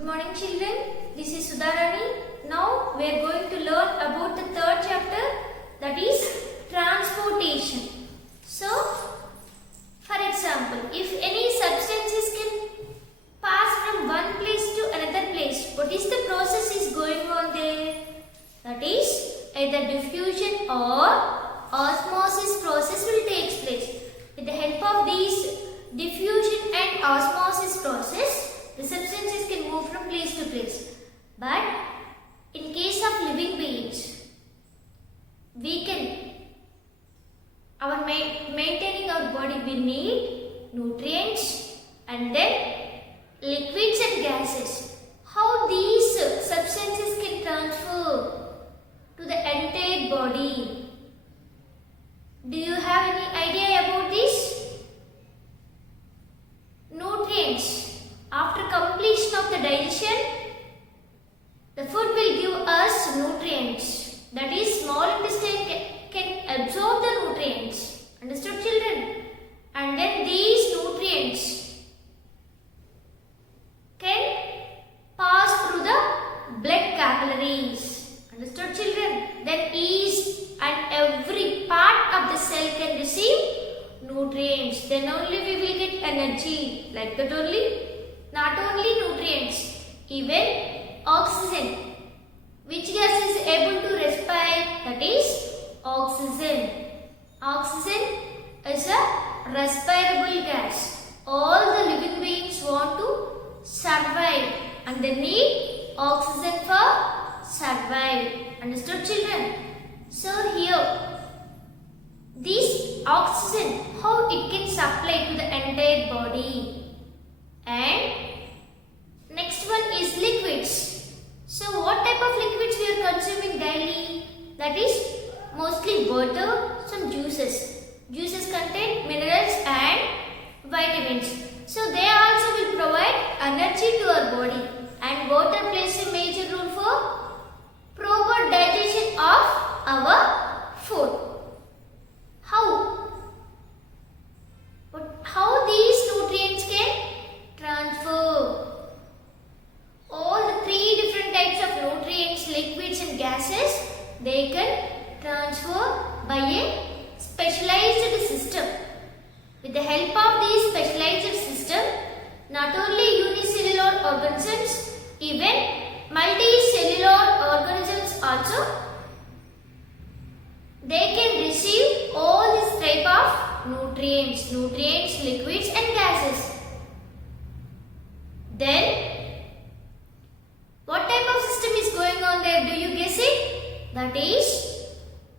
Good morning children, this is Sudharani. Now we are going to learn about the third chapter, that is transportation. So, for example, if any substances can pass from one place to another place, what is the process is going on there? That is either diffusion or osmosis process will take place. With the help of these diffusion and osmosis process, the substances can move from place to place. But in case of living beings, we can, maintaining our body, we need nutrients and then liquids and gases. How these substances can transfer to the entire body? Do you have any idea about this? Nutrients. After completion of the digestion, the food will give us nutrients. That is, small intestine can absorb the nutrients. Understood, children? And then these nutrients can pass through the blood capillaries. Understood, children? Then each and every part of the cell can receive nutrients. Then only we will get energy. Like that only. Not only nutrients, even oxygen. Which gas is able to respire? That is oxygen. Oxygen is a respirable gas. All the living beings want to survive and they need oxygen for survival. Understood, children? So here, this oxygen, how it can supply to the entire body. And next one is liquids. So what type of liquids we are consuming daily? That is mostly water, some juices. Juices contain minerals and vitamins. So they also will provide energy to our body. And water plays a major role for proper digestion of our food. How these nutrients can transfer? All the three different types of nutrients, liquids and gases, they can transfer by a specialized system. With the help of this specialized system, not only unicellular organisms, even multicellular organisms also, they can receive all this type of nutrients, liquids and gases. Then, what type of system is going on there? Do you guess it? That is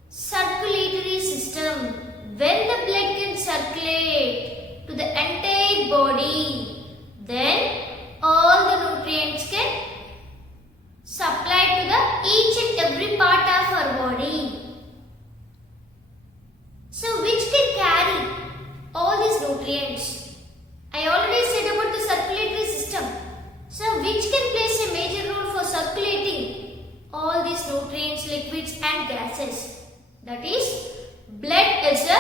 circulatory system. When the blood can circulate to the entire body, then all the nutrients can supply to the each and every part of our body. So which can carry all these nutrients? I already said about the circulatory system. So which can place a major role for circulating all these nutrients, liquids and gases? That is, blood is a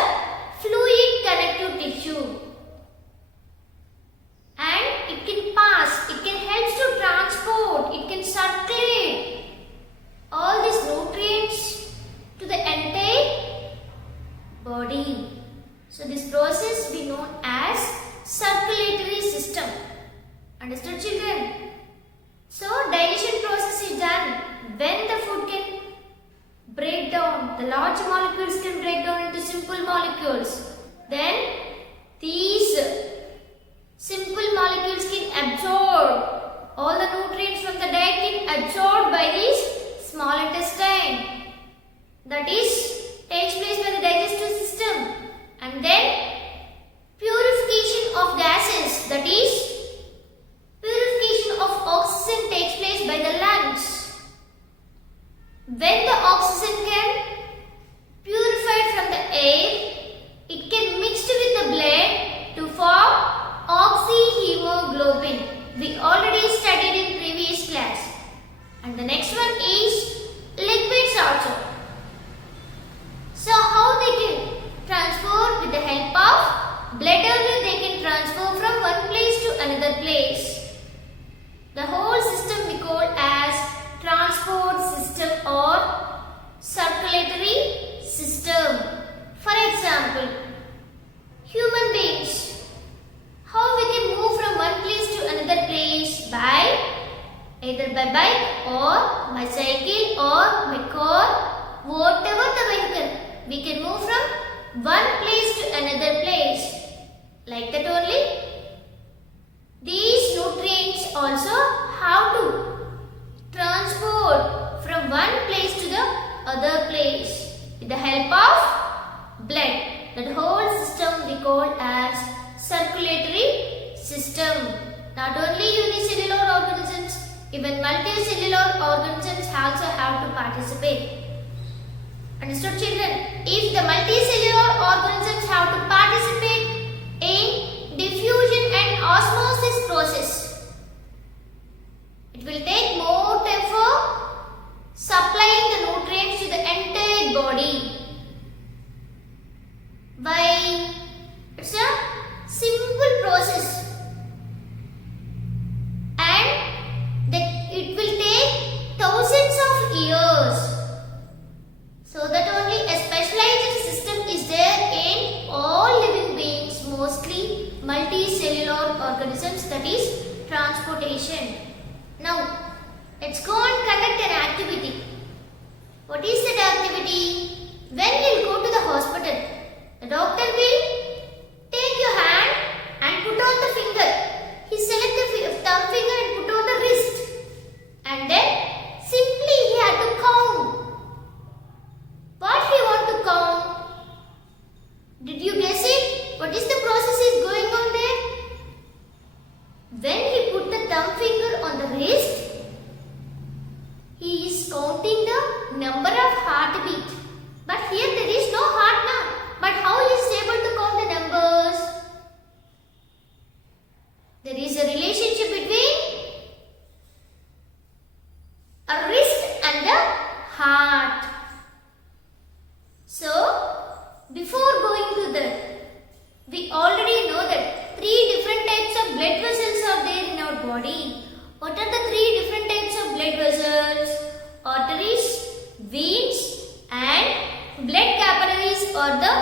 fluid connective tissue. And it can pass, it can help to transport, it can circulate all these nutrients to the entire body. So this process we know as circulatory system. Understood, children? So digestion process is done when the food can break down. The large molecules can break down into simple molecules. Then these simple molecules can absorb all the nutrients from the diet, can absorbed by this small intestine. That is takes place by the digestive system. And then purification of gases, that is purification of oxygen takes place by the lungs. When the oxygen can purify from the air, it can mix with the blood to form oxyhemoglobin. We already studied in previous class. And the next one is liquids also. So how they can transfer? With the help of blood only they can transfer from one place to another place. The whole system either by bike or by cycle or by car, whatever the vehicle, we can move from one place to another place. Like that only, these nutrients also have to transport from one place to the other place with the help of blood. That whole system we call as circulatory system. Not only unicellular organisms, even multicellular organisms also have to participate. Understood, children? If the multicellular organisms have to participate in diffusion and osmosis process, it will take more time for supplying the nutrients to the entire body. Why? It's a simple process. It will take thousands of years. So that only a specialized system is there in all living beings, mostly multicellular organisms, that is transportation. Now, let's go and conduct an activity. What is that activity? When we'll go to the hospital, the doctor will take your hand and put on the finger. He select the thumb finger and put on the wrist. And then simply he had to count. What he want to count? Did you guess it? What is the process is going on there? When he put the thumb finger on the wrist, he is counting the number of heartbeat. But here there is no heart now. But how he is able to count the numbers? There is a relationship between a wrist and the heart. So, before going to that, we already know that 3 different types of blood vessels are there in our body. What are the 3 different types of blood vessels? Arteries, veins and blood capillaries are the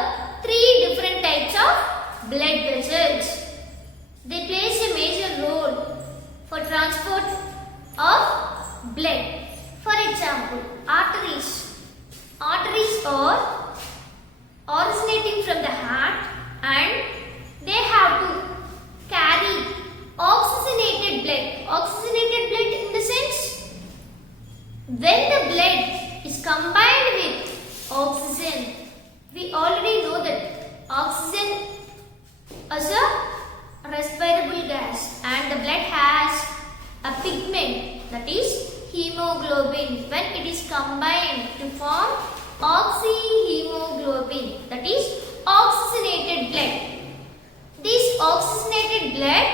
3 different types of blood vessels. They plays a major role for transport of blood. For example, arteries. Arteries are originating from the heart and they have to carry oxygenated blood. Oxygenated blood in the sense, when the blood is combined with oxygen, we already know that oxygen is a respirable gas and the blood has a pigment, that is hemoglobin. When it is combined to form oxyhemoglobin, that is oxygenated blood. This oxygenated blood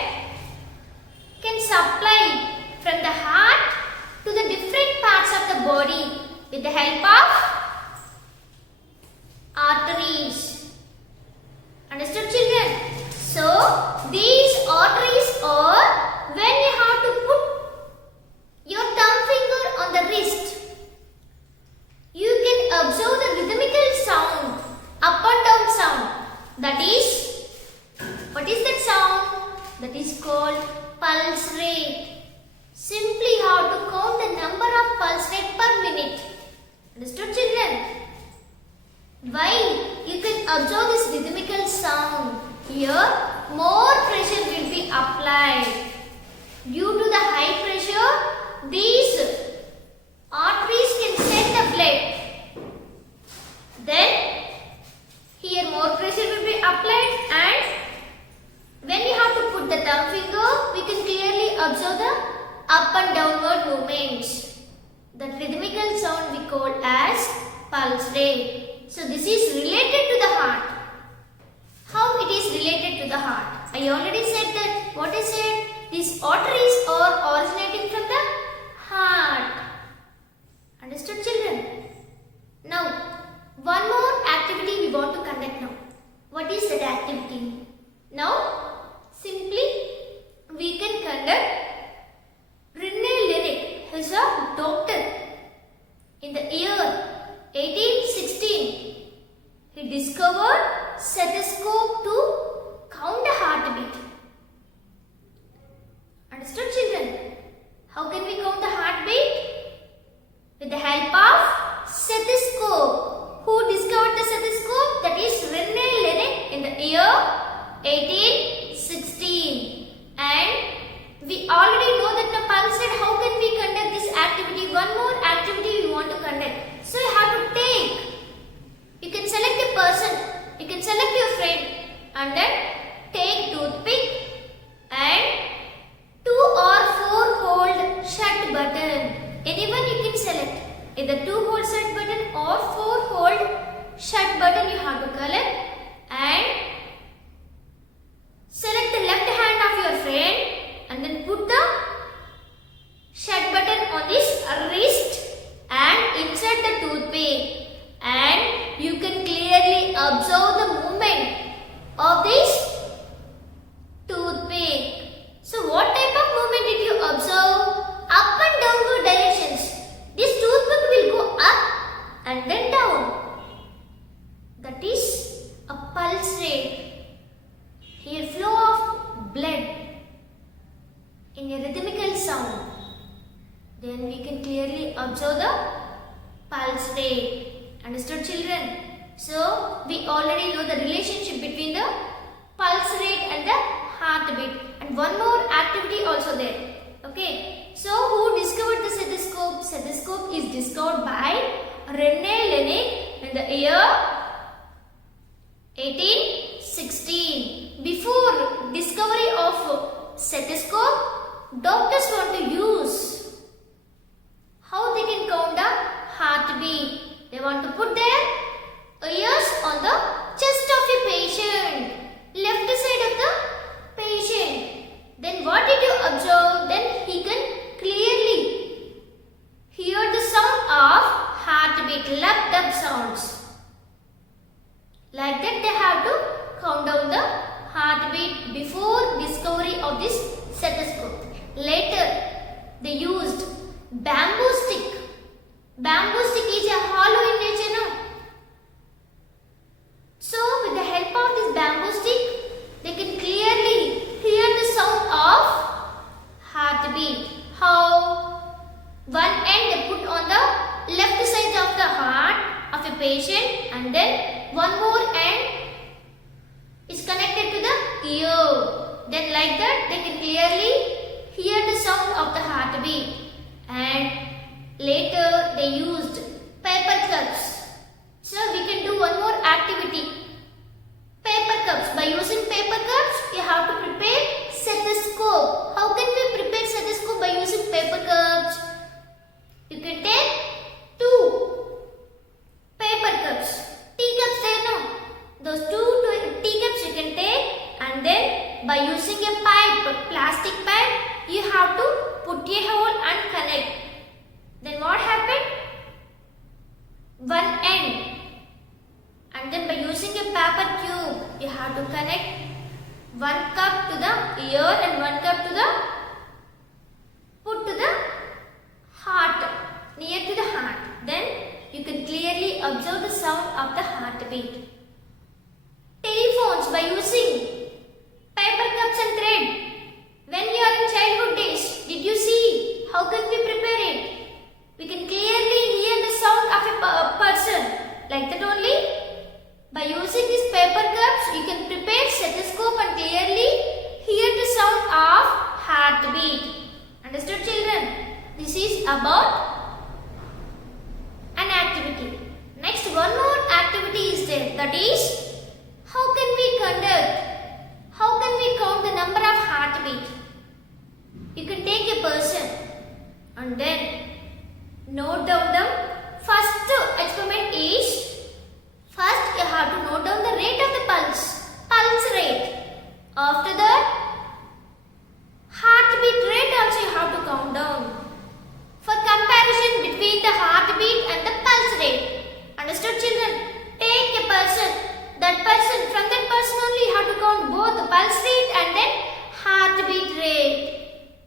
can supply from the heart to the different parts of the body with the help of arteries. Understood, children? So, these arteries are when you have to put your thumb finger on the wrist, you can observe the rhythmical sound, up and down sound. That is, what is that sound? That is called pulse rate. Simply you have to count the number of pulse rate per minute. Understood, children? Why? You can observe this rhythmical sound. Here, more pressure will be applied. Due to the high pressure, these arteries can send the blood. Then, here more pressure will be applied and when you have to put the thumb finger, we can clearly observe the up and downward movements. That rhythmical sound we call as pulse rate. So, this is related to the heart. How it is related to the heart? I already said that. What is it? These arteries are originating from the heart. Understood, children? Now, one more activity we want to conduct now. What is that activity? Now, simply we can conduct. René Lyric is a doctor. In the year 1816, he discovered stethoscope to count the heartbeat. either 2-hole shut button or 4-hole shut button you have to collect, and select the left hand of your friend and then put the shut button on this wrist and insert the toothpick, and you can clearly observe the movement of this toothpick. So what type of movement did you observe? Up and downward directions. This toothpick will go up and then down. That is a pulse rate. Here flow of blood in a rhythmical sound. Then we can clearly observe the pulse rate. Understood, children? So we already know the relationship between the pulse rate and the heartbeat. And one more activity also there. Okay. So who discovered the stethoscope? Stethoscope is discovered by René Laennec in the year 1816. Before discovery of stethoscope, doctors want to use how they can count the heartbeat. They want to put their ears on the chest of a patient, left side of the patient. Then what did you observe? Then he can clearly hear the sound of heartbeat, lap sounds. Like that they have to count down the heartbeat before discovery of this stethoscope. Later they used bamboo stick. Bamboo stick is a hollow in nature, no? So with the help of this bamboo stick, they can clearly hear the sound of heartbeat. How? One end they put on the left side of the heart of a patient, and then one more end is connected to the ear. Then like that they can clearly hear the sound of the heartbeat. And later they used paper cups. So we can do one more activity. Paper cups. By using paper cups, you have to prepare stethoscope. How can we prepare stethoscope by using paper cups? You can take 2 paper cups. Teacups there, no? Those 2 teacups you can take, and then by using a pipe, plastic pipe, you have to put a hole and connect. Then what happened? One end. And then by using a paper tube, you have to connect 1 cup to the ear and 1 cup to the put to the heart, near to the heart. Then you can clearly observe the sound of the heartbeat. Telephones by using paper cups and thread. When you are in childhood days, did you see how can we prepare it? We can clearly hear the sound of a person. Like that only. By using these paper cups, you can prepare stethoscope and clearly hear the sound of heartbeat. Understood, children? This is about an activity. Next, one more activity is there. That is, how can we count the number of heartbeat? You can take a person and then note down the first experiment is, first you have to note down the rate of the pulse rate. After that, heartbeat rate also you have to count down for comparison between the heartbeat and the pulse rate. Understood, children? Take a person, from that person only you have to count both the pulse rate and then heartbeat rate.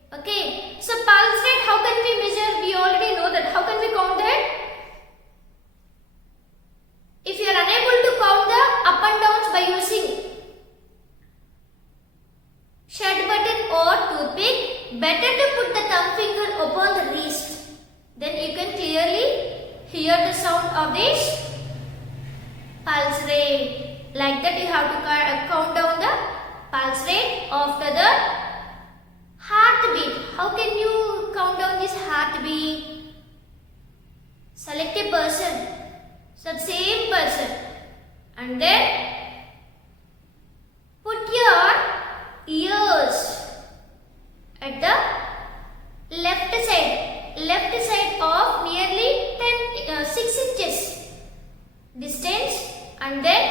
Okay, so pulse rate, how can we measure? We already know that. How can we count that? If you are unable to count the up and downs by using shut button or toothpick, better to put the thumb finger upon the wrist. Then you can clearly hear the sound of this pulse rate. Like that you have to count down the pulse rate. After the heartbeat, how can you count down this heartbeat? Select a person, so same person, and then put your ears at the left side of nearly and then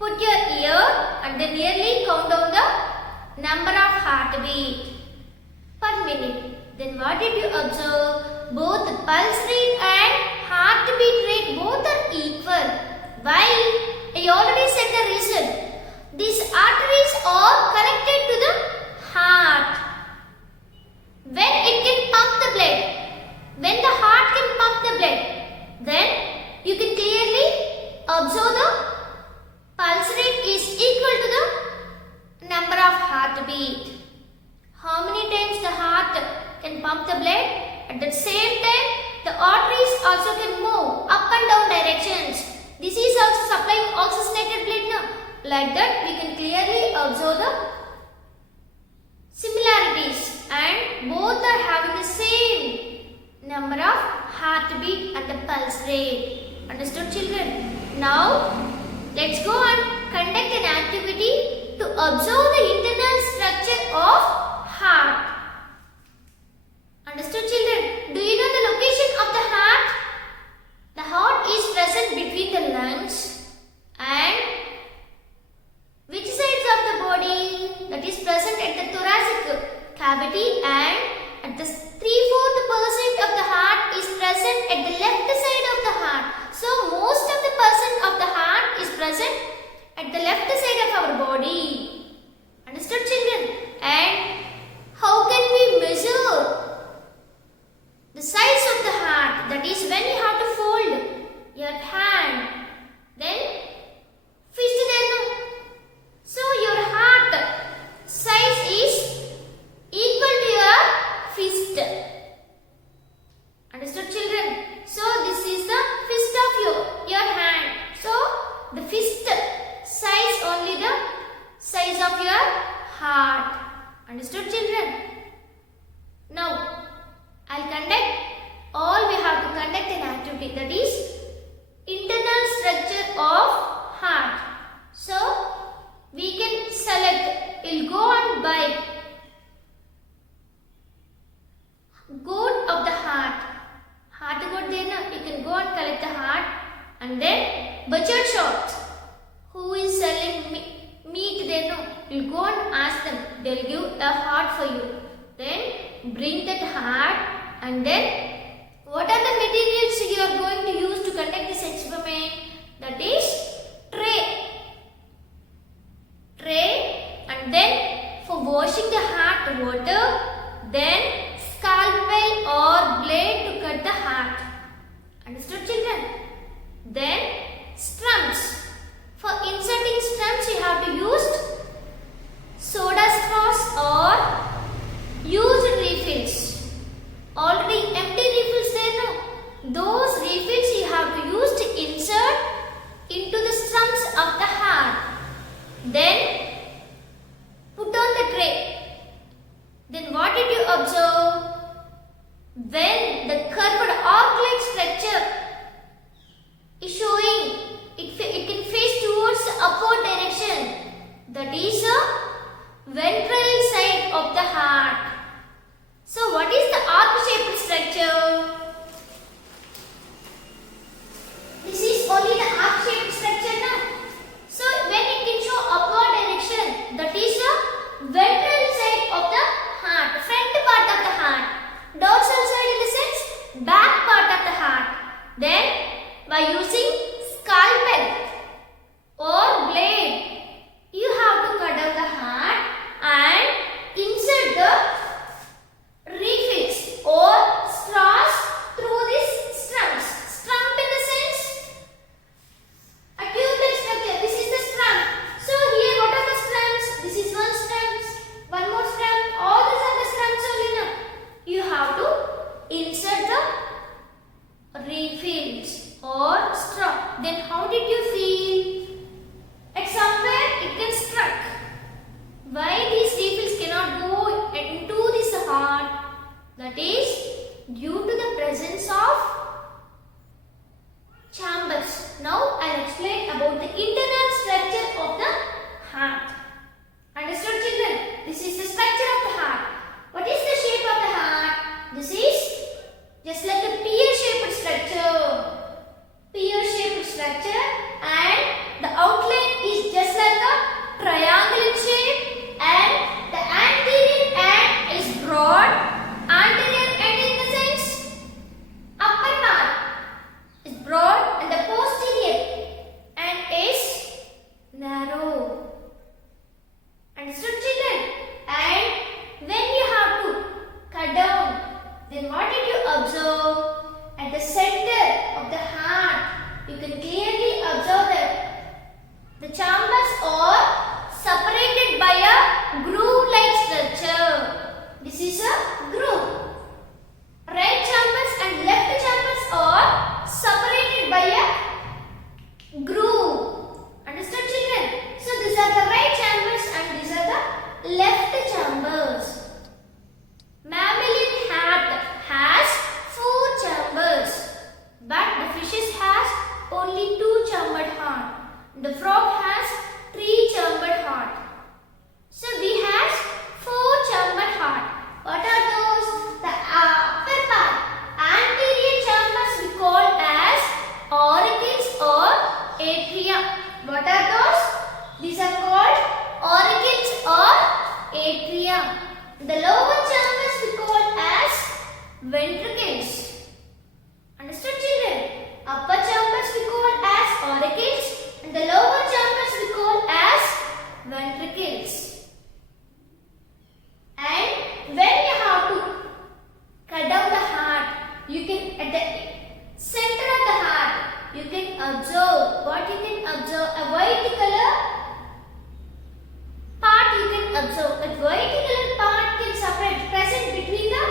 put your ear and then nearly count down the number of heartbeat per minute. Then what did you observe? Both the pulse rate and heartbeat rate both are equal. Why? I already said the reason. These arteries are connected to the heart. When it can pump the blood, when the heart can pump the blood, then you can clearly observe the pulse rate is equal to the number of heartbeat. How many times the heart can pump the blood? At the same time, the arteries also can move up and down directions. This is also supplying oxygenated blood now. Like that, we can clearly observe the similarities, and both are having the same number of heartbeat and the pulse rate. Understood, children? Now, let's go and conduct an activity to observe the internal structure of heart. Understood, children? Do you know the location of the heart? The heart is present between the lungs and which sides of the body? That is present at the thoracic cavity, and at the 3/4% of the heart is present at the left side of the heart. So most of the percent of the heart is present at the left side of our body. Understood, children? And how can we measure the size of the heart? That is when you have to fold your hand, then fist there now. So your heart size is equal to your fist. Understood, children? So this is the fist of your hand. So the fist size only the size of your heart. Understood, children? Now I'll conduct, all we have to conduct an activity, that is internal structure of heart. So we can select, we'll go and buy goat of the heart. Heart goat there now, you can go and collect the heart, and then butcher shop, who is selling meat there now, you'll go and ask them, they'll give a heart for you. Then bring that heart, and then what are the materials you are going to use to conduct this experiment? That is tray, and then for washing the heart, water, then scalpel or blade to cut the heart. Understood, children? Then strums. For inserting strums, you have to use soda straws or used refills. Already empty refills there now. Those refills you have to use to insert into the strums of the heart. Then put on the tray. Then what did you observe? When the curved arc-like structure is showing The lower chambers we call as ventricles. Understood, children? Upper chambers we call as auricles and the lower chambers we call as ventricles. And when you have to cut down the heart, you can at the center of the heart you can observe what you can observe a white color part you can observe. That white color part can separate present between the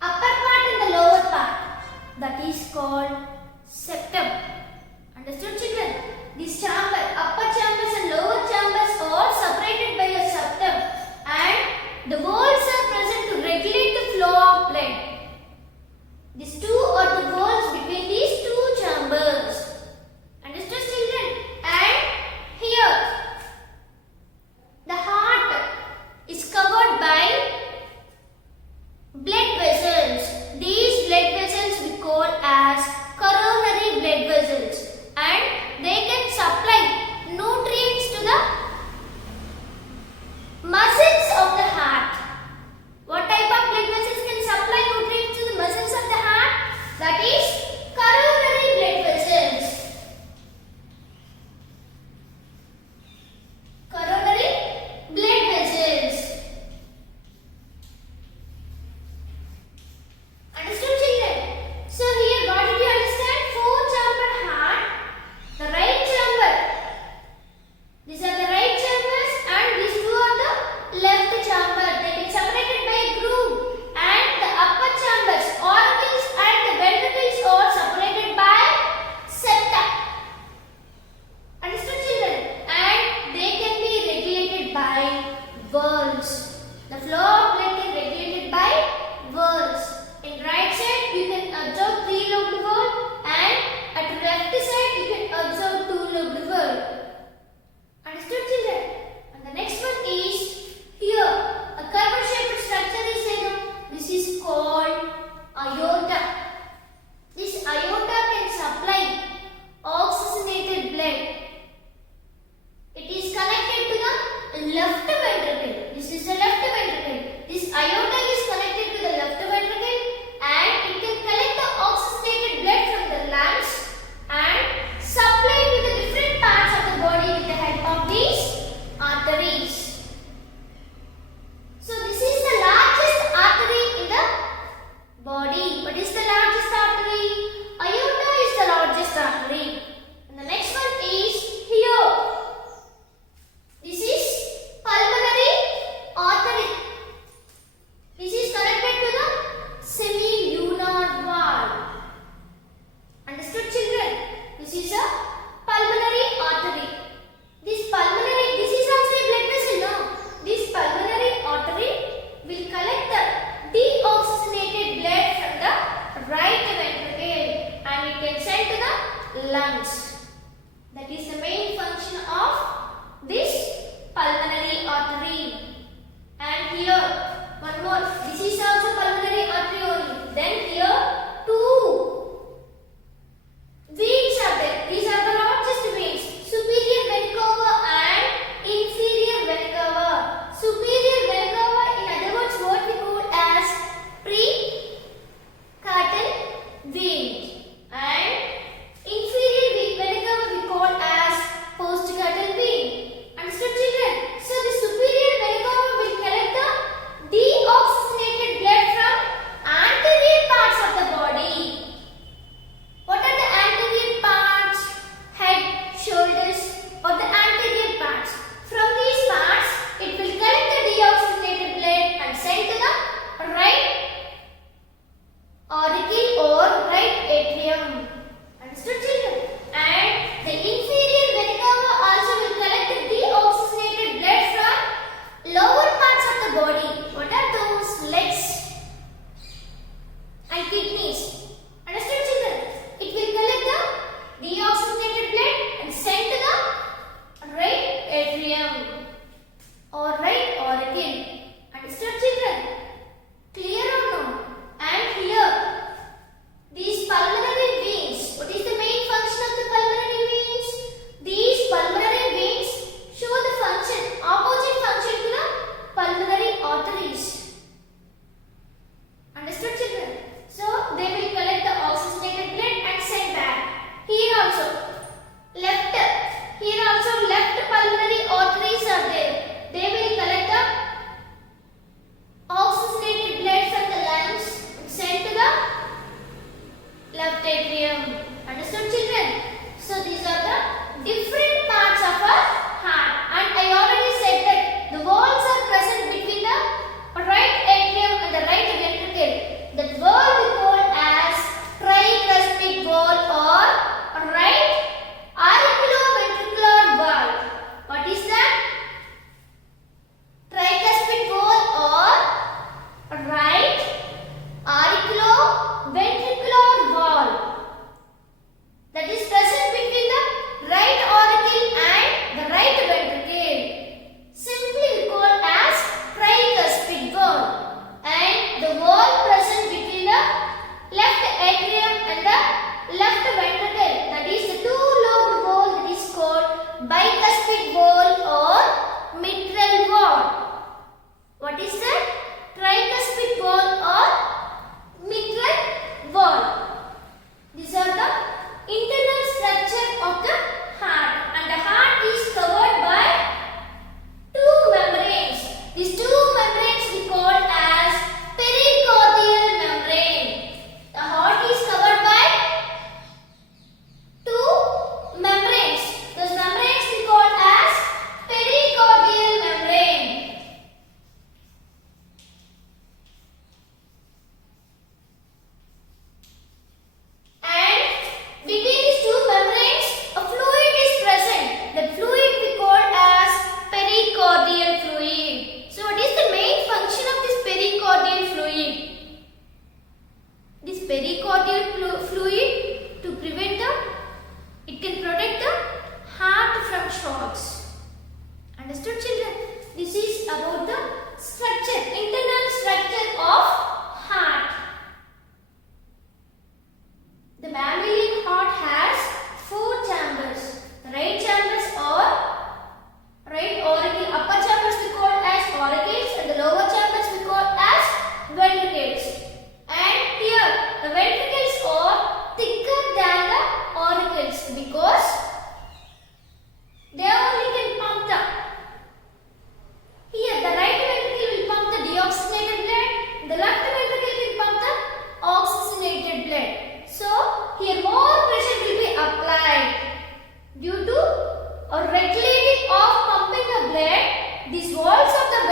upper part and the lower part. That is called septum. Understood, children? This chamber, upper chambers and lower chambers are separated by a septum and the walls are present to regulate the flow of blood. These two are the walls between these two chambers. Understood, children? And here, the heart is covered by blood vessels. These blood vessels we call as coronary blood vessels and they can supply nutrients to the muscles of the heart. What type of blood vessels can supply nutrients to the muscles of the heart? That is coronary blood vessels. Coronary blood vessels. Understood, children? So here, what did you understand? Four-chambered heart, the right chamber. These are the right chambers and these two are the left chamber. They can separated by a groove and the upper chambers, auricles and the ventricles are separated by septa. Understood, children? And they can be regulated by valves. The flow of blood can be regulated by valves. In right side you can observe 3-lobed valve and at left side you can observe 2-lobed valve. Understood, children? And the next one is here a curved shaped structure is there. This is called aorta. This aorta can supply oxygenated blood. It is connected to the left ventricle. This is the left ventricle. This aorta is connected to the left ventricle and it can collect the oxygenated blood from the lungs and supply to the different parts of the body with the help of these arteries. So this is the largest artery in the body. What is the largest artery? Aorta is the largest artery. And the next one is here. This is pulmonary artery.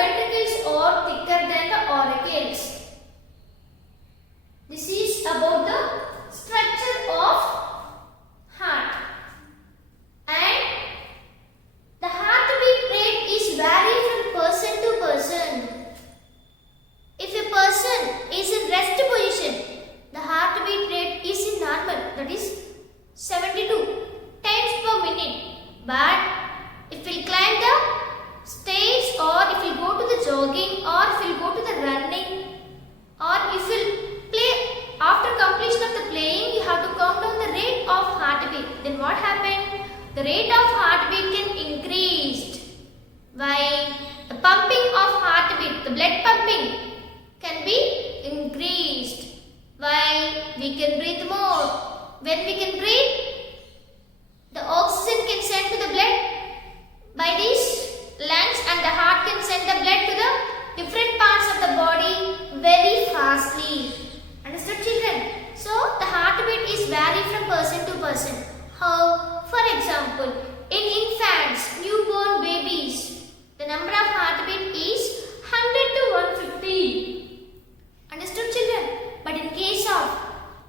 ventricles are thicker than the auricles. This is about the structure of heart. And the heartbeat rate is vary from person to person. If a person is in rest position, the heartbeat rate is in normal, that is 72 times per minute. But if we climb the stairs, or if we go to the jogging, or if we go to the running, or if we play, after completion of the playing, you have to count down the rate of heartbeat. Then what happened? The rate of heartbeat can increase. Why? The pumping of heartbeat, the blood pumping can be increased. Why? We can breathe more. When we can breathe, the oxygen can send to the blood by these lungs, and the heart can send the blood to the different parts of the body very fastly. Understood, children? So the heartbeat is vary from person to person. How? For example, in infants, newborn babies, the number of heartbeat is 100 to 150. Understood, children? But in case of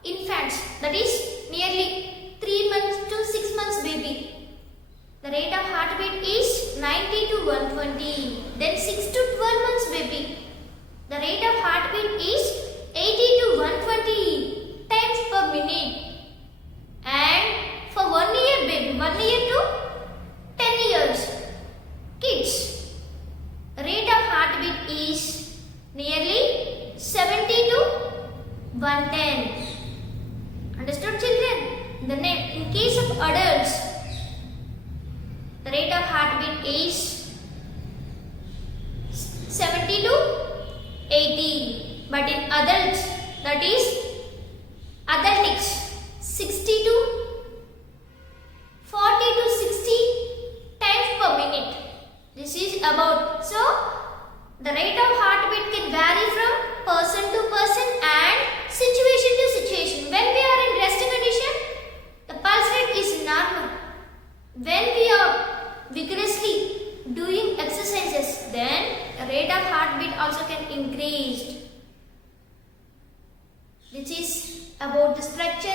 infants, that is nearly 3 months to 6 months baby, the rate of heartbeat is 90 to 120. Then 6 to 12 months baby, the rate of heartbeat is 80 to 120 times per minute. And for 1 year baby, 1 year to 10 years kids, the rate of heartbeat is nearly 70 to 110. Understood, children? In case of adults, the rate of heartbeat is 70 to 80. But in adults, that is adultics, 60 to 40 to 60 times per minute. This is about, so the rate of heartbeat can vary from person to person and situation to situation. When we are in rest condition, the pulse rate is normal. When we are vigorously doing exercises, then the rate of heartbeat also can increase. This is about the structure